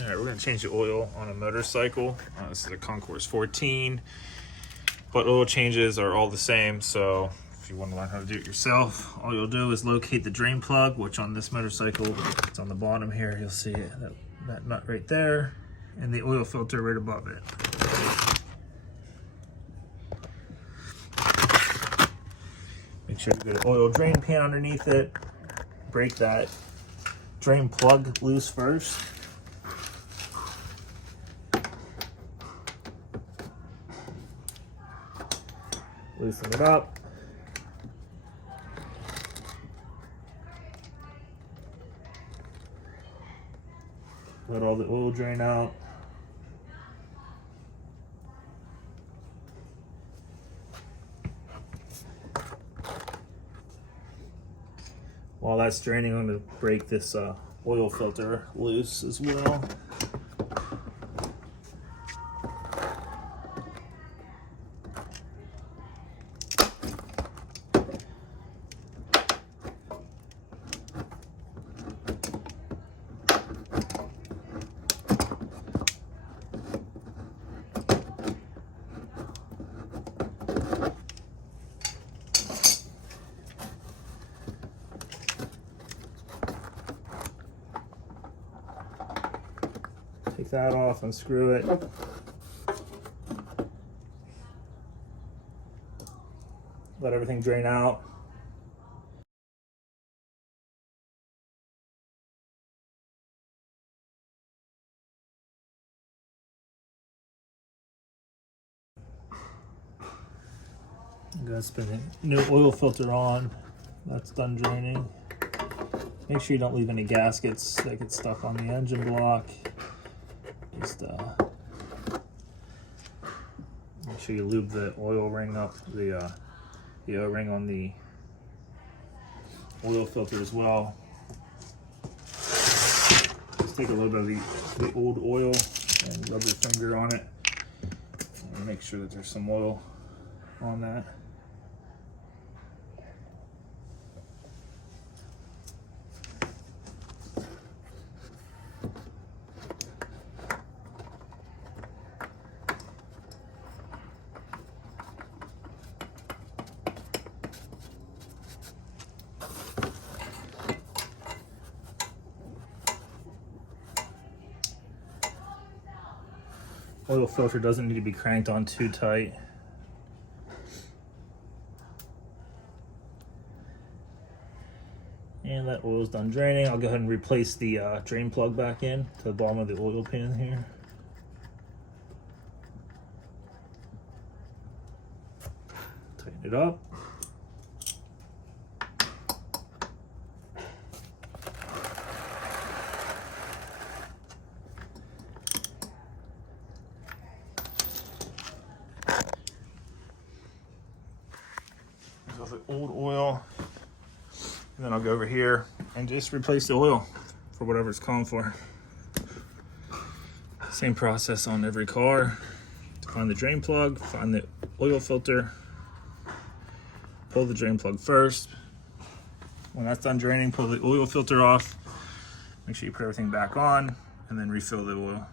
All right, we're gonna change the oil on a motorcycle. This is a Concours 14, but oil changes are all the same. So if you want to learn how to do it yourself, all you'll do is locate the drain plug, which on this motorcycle, it's on the bottom here. You'll see it, that nut right there, and the oil filter right above it. Make sure you get an oil drain pan underneath it. Break that drain plug loose first. Loosen it up. Let all the oil drain out. While that's draining, I'm going to break this oil filter loose as well. Take that off, unscrew it. Let everything drain out. I'm gonna spin a new oil filter on. That's done draining. Make sure you don't leave any gaskets that get stuck on the engine block. Just make sure you lube the oil ring up, the O-ring on the oil filter as well. Just take a little bit of the old oil and rub your finger on it and make sure that there's some oil on that. Oil filter doesn't need to be cranked on too tight. And that oil's done draining. I'll go ahead and replace the drain plug back in to the bottom of the oil pan here. Tighten it up. The old oil, and then I'll go over here and just replace the oil for whatever it's calling for. Same process on every car. Find the drain plug, find the oil filter, pull the drain plug first. When that's done draining, pull the oil filter off. Make sure you put everything back on and then refill the oil.